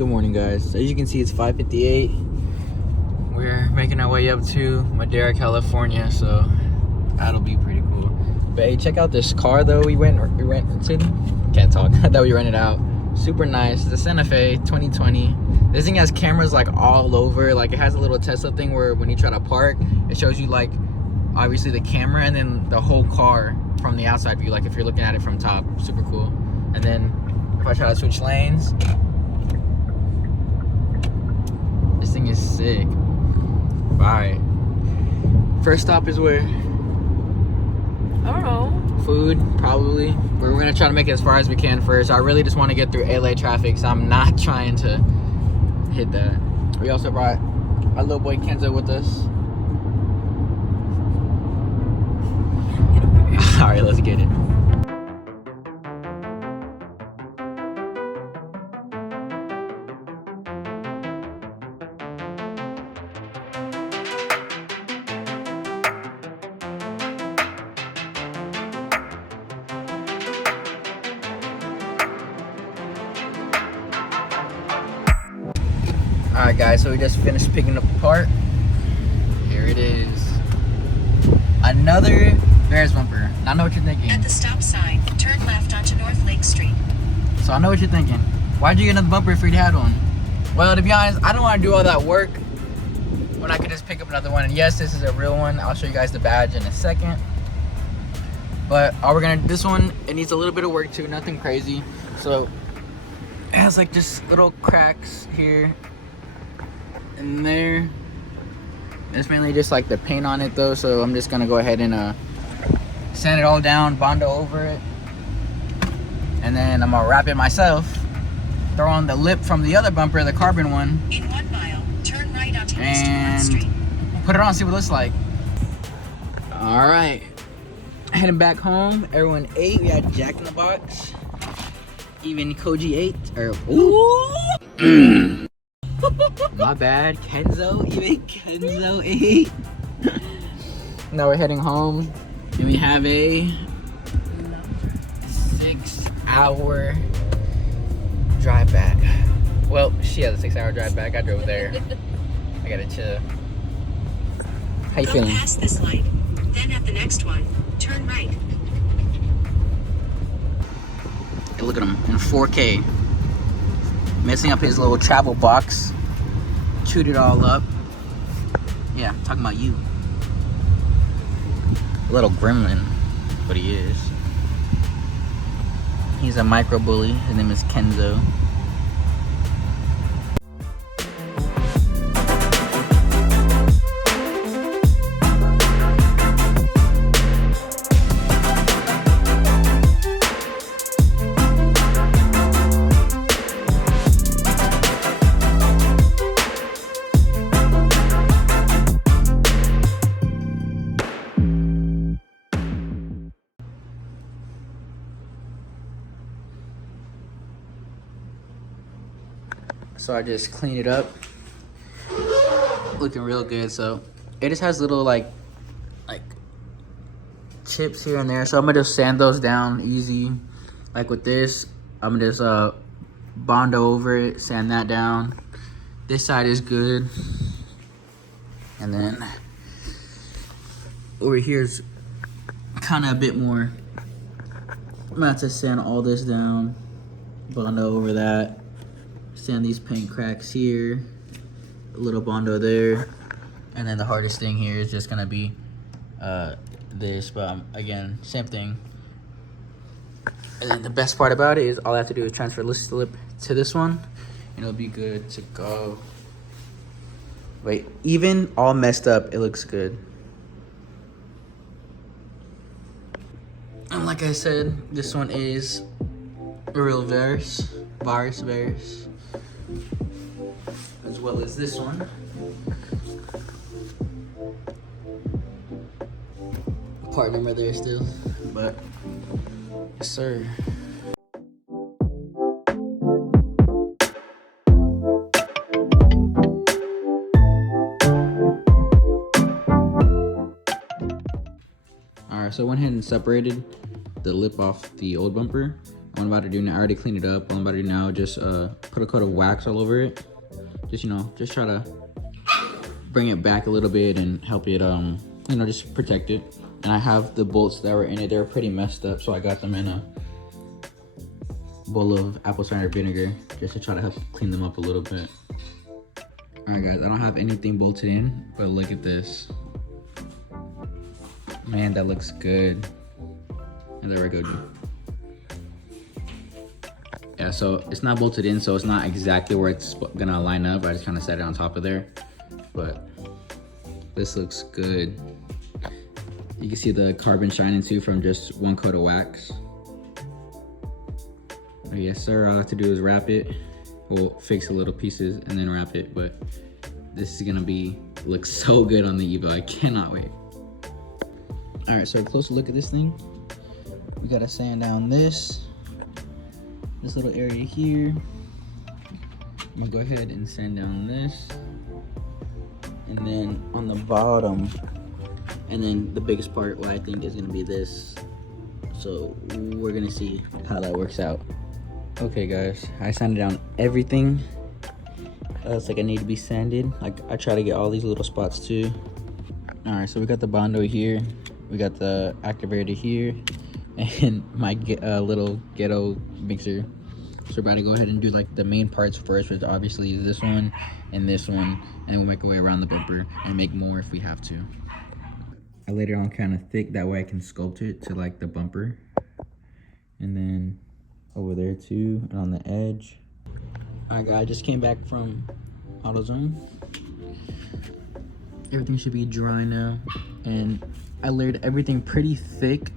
Good morning, guys. As you can see, it's 5:58. We're making our way up to Madera, California, so that'll be pretty cool. But hey, check out this car though. We rented. Can't talk. That we rented out. Super nice. The Santa Fe 2020. This thing has cameras like all over. Like it has a little Tesla thing where when you try to park, it shows you like obviously the camera and then the whole car from the outside view. Like if you're looking at it from top, super cool. And then if I try to switch lanes, this thing is sick. Alright. First stop is where? I don't know. Food, probably. We're gonna try to make it as far as we can first. I really just want to get through LA traffic, so I'm not trying to hit that. We also brought our little boy Kenzo with us. Alright, let's get it. Alright guys, so we just finished picking up the part. Here it is. Another Varis bumper. I know what you're thinking. At the stop sign, turn left onto North Lake Street. So I know what you're thinking. Why'd you get another bumper if you had one? Well, to be honest, I don't want to do all that work when I could just pick up another one. And yes, this is a real one. I'll show you guys the badge in a second. But this one, it needs a little bit of work too, nothing crazy. So it has like just little cracks here and there. It's mainly just like the paint on it though, so I'm just gonna go ahead and sand it all down, Bondo over it, and then I'm gonna wrap it myself, throw on the lip from the other bumper, the carbon one, in 1 mile, turn right onto East 4th and Street. put it on, see what it looks like. All right, heading back home. Everyone ate. We had Jack in the Box. Even Koji ate. Ooh. My bad, Kenzo. Even Kenzo ate. Now we're heading home, and we have a 6-hour drive back. Well, she has a 6-hour drive back. I drove there. I gotta chill. How you Go feeling? past this light, then at the next one, turn right. Hey, look at him in 4K. Messing up his little travel box. Chewed it all up. Yeah, I'm talking about you. A little gremlin, but he is. He's a micro bully. His name is Kenzo. So I just cleaned it up. Looking real good. So it just has little like chips here and there. So I'm gonna just sand those down easy. Like with this, I'm gonna just Bondo over it, sand that down. This side is good. And then over here is kind of a bit more. I'm gonna have to sand all this down. Bondo over that. Sand these paint cracks here, a little Bondo there, and then the hardest thing here is just gonna be this, but again, same thing. And then the best part about it is all I have to do is transfer this slip to this one, and it'll be good to go. Wait, even all messed up, it looks good. And like I said, this one is a real Varis, as well as this one. Part number there still, but yes sir. Alright, so I went ahead and separated the lip off the old bumper, What I'm about to do now, I already cleaned it up. What I'm about to do now, just put a coat of wax all over it. Just, you know, just try to bring it back a little bit and help it, you know, just protect it. And I have the bolts that were in it. They were pretty messed up, so I got them in a bowl of apple cider vinegar just to try to help clean them up a little bit. All right, guys, I don't have anything bolted in, but look at this. Man, that looks good. And there we go. Yeah, so it's not bolted in, so it's not exactly where it's gonna line up. I just kind of set it on top of there, but this looks good. You can see the carbon shining too from just one coat of wax. Oh, yes, sir. All I have to do is wrap it. We'll fix the little pieces and then wrap it, but this is gonna look so good on the Evo. I cannot wait. All right, so a closer look at this thing. We gotta sand down this little area here. I'm gonna go ahead and sand down this, and then on the bottom, and then the biggest part, what I think is gonna be this. So we're gonna see how that works out. Okay, guys, I sanded down everything else like I need to be sanded. Like I try to get all these little spots too. All right, so we got the Bondo here, we got the activator here, and my little ghetto mixer. So we're about to go ahead and do like the main parts first, which obviously is this one and this one, and we'll make our way around the bumper and make more if we have to. I laid it on kind of thick, that way I can sculpt it to like the bumper. And then over there too, and on the edge. All right, guys, I just came back from AutoZone. Everything should be dry now. And I layered everything pretty thick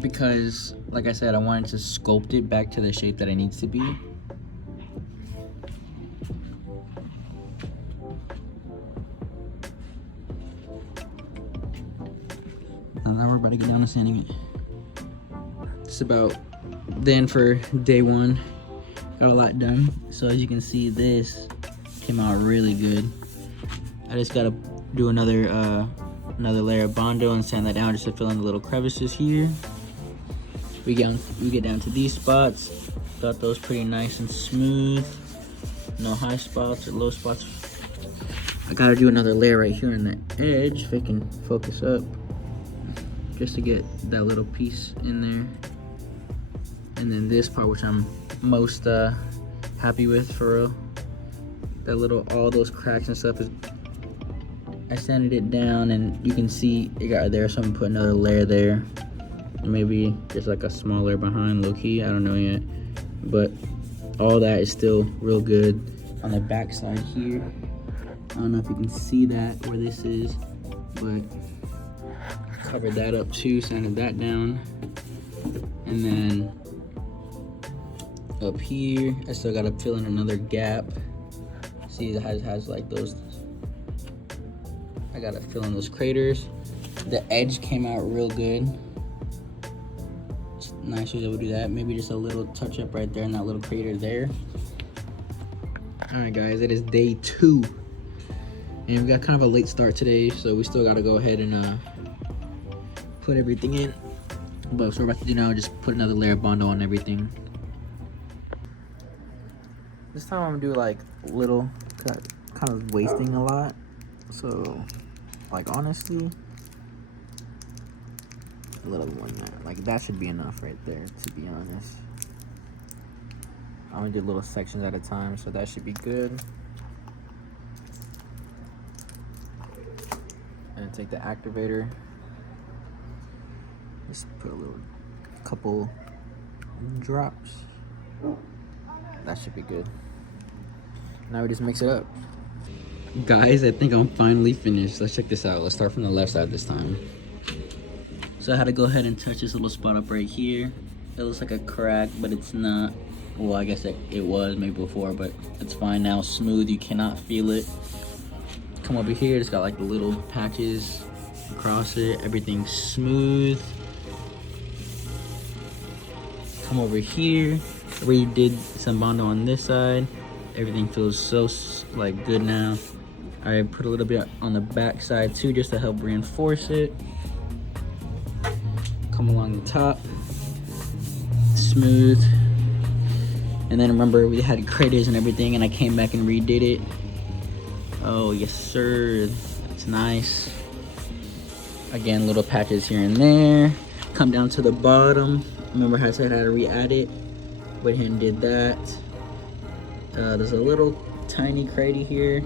because, like I said, I wanted to sculpt it back to the shape that it needs to be. Now we're about to get down to sanding it. It's about then for day one. Got a lot done. So as you can see, this came out really good. I just gotta do another layer of Bondo and sand that down just to fill in the little crevices here. We get down to these spots. Got those pretty nice and smooth. No high spots or low spots. I gotta do another layer right here on the edge if I can focus up, just to get that little piece in there. And then this part, which I'm most happy with, for real. That all those cracks and stuff is, I sanded it down and you can see it got there, so I'm gonna put another layer there. And maybe just like a smaller behind, low key, I don't know yet. But all that is still real good. On the back side here, I don't know if you can see that where this is, but covered that up too, sanded that down. And then up here, I still gotta fill in another gap. See, it has like those, I gotta fill in those craters. The edge came out real good. It's nice to be able to do that. Maybe just a little touch up right there in that little crater there. All right, guys, it is day 2. And we got kind of a late start today, so we still gotta go ahead and put everything in. But so we're about to do now, just put another layer of Bondo on everything. This time I'm gonna do like little, kind of wasting a lot. So, like honestly, a little more than that. Like that should be enough right there, to be honest. I only do little sections at a time, so that should be good. And take the activator. Just put a couple drops. That should be good. Now we just mix it up. Guys, I think I'm finally finished. Let's check this out. Let's start from the left side this time. So I had to go ahead and touch this little spot up right here. It looks like a crack, but it's not. Well, I guess it was maybe before, but it's fine now. Smooth, you cannot feel it. Come over here, it's got like the little patches across it. Everything's smooth. Come over here, where you did some Bondo on this side. Everything feels so like good now. I put a little bit on the back side too, just to help reinforce it. Come along the top. smooth. And then remember we had craters and everything, and I came back and redid it. Oh yes sir, that's nice. Again, little patches here and there. Come down to the bottom. Remember how I said I had to re-add it? Went ahead and did that. There's a little tiny crater here.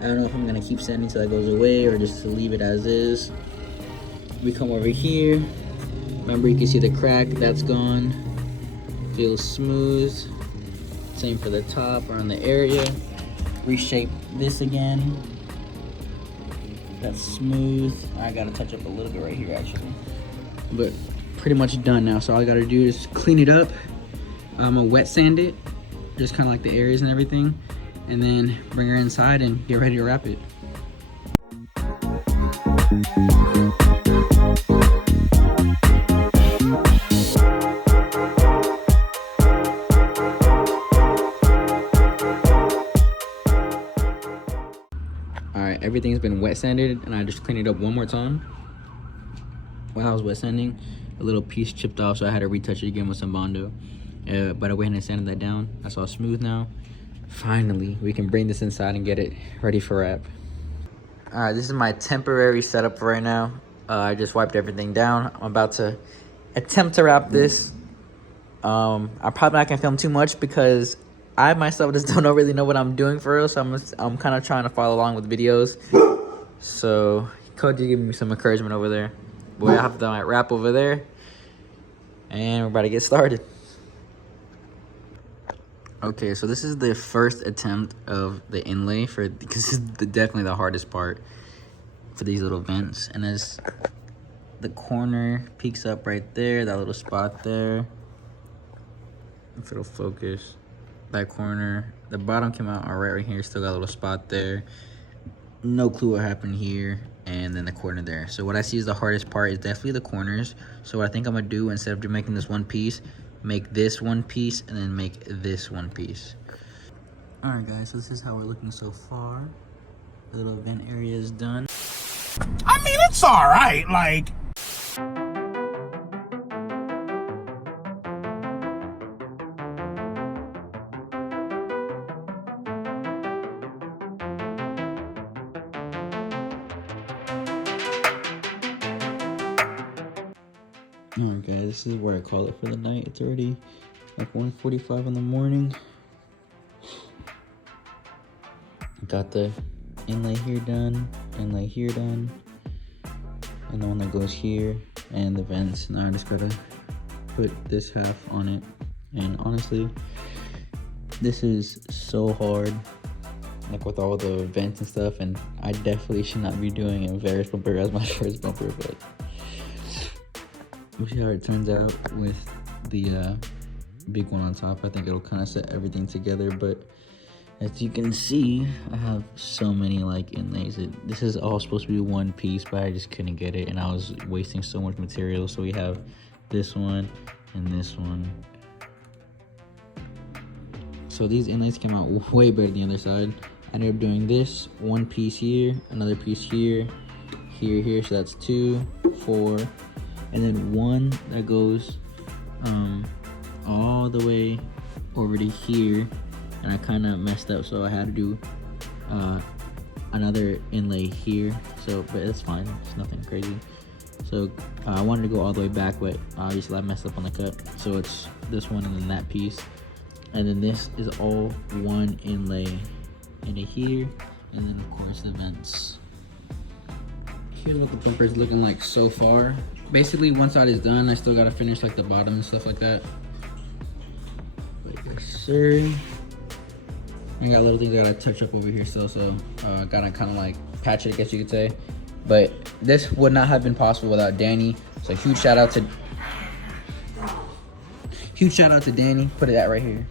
I don't know if I'm gonna keep sanding till that goes away or just to leave it as is. We come over here. Remember, you can see the crack, that's gone. Feels smooth. Same for the top around the area. Reshape this again. That's smooth. I gotta touch up a little bit right here actually. But pretty much done now. So all I gotta do is clean it up. I'm gonna wet sand it, just kind of like the areas and everything, and then bring her inside and get ready to wrap it. Alright, everything's been wet sanded, and I just cleaned it up one more time. While I was wet sanding, a little piece chipped off, so I had to retouch it again with some Bondo. But I went ahead and sanded that down. That's all smooth now. Finally, we can bring this inside and get it ready for wrap. Alright, this is my temporary setup for right now. I just wiped everything down. I'm about to attempt to wrap this. I'm probably not gonna film too much because I myself just don't really know what I'm doing for real. So I'm kind of trying to follow along with videos. So Cody giving me some encouragement over there. Boy, I have the wrap over there, and we're about to get started. Okay, so this is the first attempt of the inlay because this is definitely the hardest part for these little vents. And as the corner peeks up right there, that little spot there, if it'll focus, that corner, the bottom came out all right here, still got a little spot there. No clue what happened here, and then the corner there. So what I see is the hardest part is definitely the corners. So what I think I'm gonna do, instead of making this one piece, make this one piece and then make this one piece. All right guys, so this is how we're looking so far. The little vent area is done. I mean, it's all right, like. Alright guys, this is where I call it for the night. It's already like 1:45 in the morning. Got the inlay here done, inlay here done, and the one that goes here, and the vents. Now I just gotta put this half on it. And honestly, this is so hard, like with all the vents and stuff, and I definitely should not be doing a Varis bumper as my first bumper, but we'll see how it turns out with the big one on top. I think it'll kind of set everything together, but as you can see, I have so many like inlays. This is all supposed to be one piece, but I just couldn't get it, and I was wasting so much material. So we have this one and this one. So these inlays came out way better than the other side. I ended up doing this one piece here, another piece here, here, so that's 2, 4, and then one that goes all the way over to here, and I kind of messed up, so I had to do another inlay here. So, but it's fine, it's nothing crazy. So I wanted to go all the way back, but obviously I messed up on the cut. So it's this one and then that piece, and then this is all one inlay into here, and then of course the vents. Here's what the bumper is looking like so far. Basically, one side is done. I still gotta finish like the bottom and stuff like that. But yes, sir. I got little things I gotta touch up over here still, so gotta kind of like patch it, I guess you could say. But this would not have been possible without Danny. So huge shout out to Danny. Put it at right here.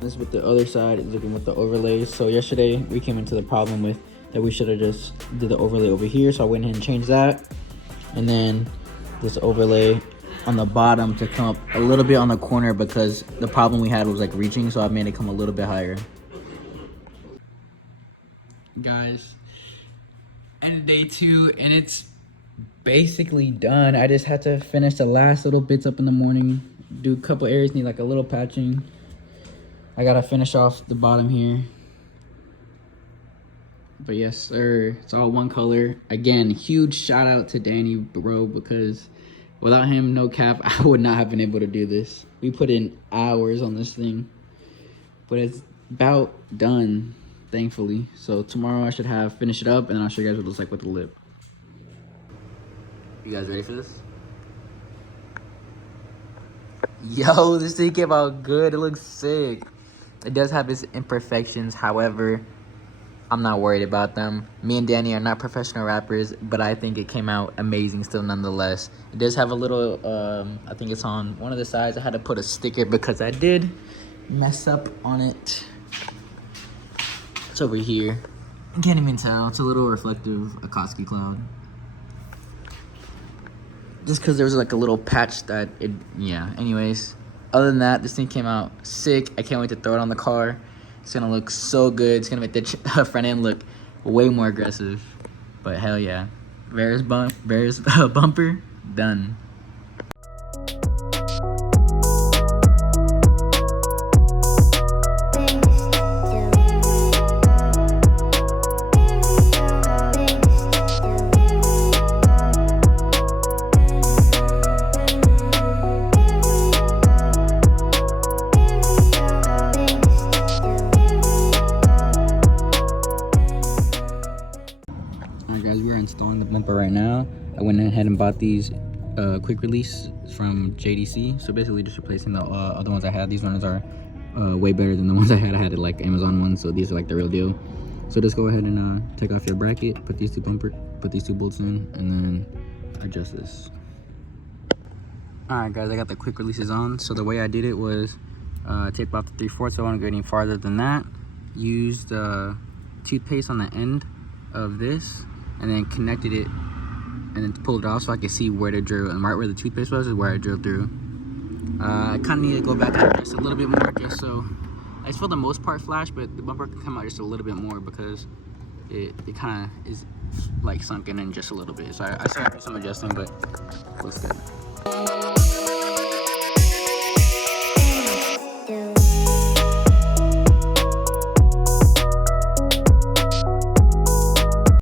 This is what the other side is looking with the overlays. So yesterday we came into the problem with that we should have just did the overlay over here. So I went ahead and changed that. And then this overlay on the bottom to come up a little bit on the corner because the problem we had was like reaching. So I made it come a little bit higher. Guys, end of day 2, and it's basically done. I just had to finish the last little bits up in the morning. Do a couple areas, need like a little patching. I gotta finish off the bottom here. But yes, sir, it's all one color. Again, huge shout out to Danny, bro, because without him, no cap, I would not have been able to do this. We put in hours on this thing, but it's about done, thankfully. So tomorrow I should have finished it up, and then I'll show you guys what it looks like with the lip. You guys ready for this? Yo, this thing came out good. It looks sick. It does have its imperfections, however, I'm not worried about them. Me and Danny are not professional rappers, but I think it came out amazing still nonetheless. It does have a little, I think it's on one of the sides. I had to put a sticker because I did mess up on it. It's over here. I can't even tell. It's a little reflective Akatsuki cloud. Just because there was like a little patch that it, yeah. Anyways, other than that, this thing came out sick. I can't wait to throw it on the car. It's gonna look so good. It's gonna make the front end look way more aggressive. But hell yeah. Varis bumper, done. Alright guys, we're installing the bumper right now. I went ahead and bought these quick release from JDC. So basically just replacing the other ones I had. These ones are way better than the ones I had. I had like Amazon ones, so these are like the real deal. So just go ahead and take off your bracket, put these two bolts in, and then adjust this. Alright guys, I got the quick releases on. So the way I did it was tape off the 3/4, so I won't go any farther than that. Used toothpaste on the end of this, and then connected it, and then pulled it off so I could see where to drill. And right where the toothpaste was is where I drilled through. I kind of need to go back and just a little bit more, just so it's for the most part flash, but the bumper can come out just a little bit more because it kind of is like sunken in just a little bit. So I still have to do some adjusting, but it looks good.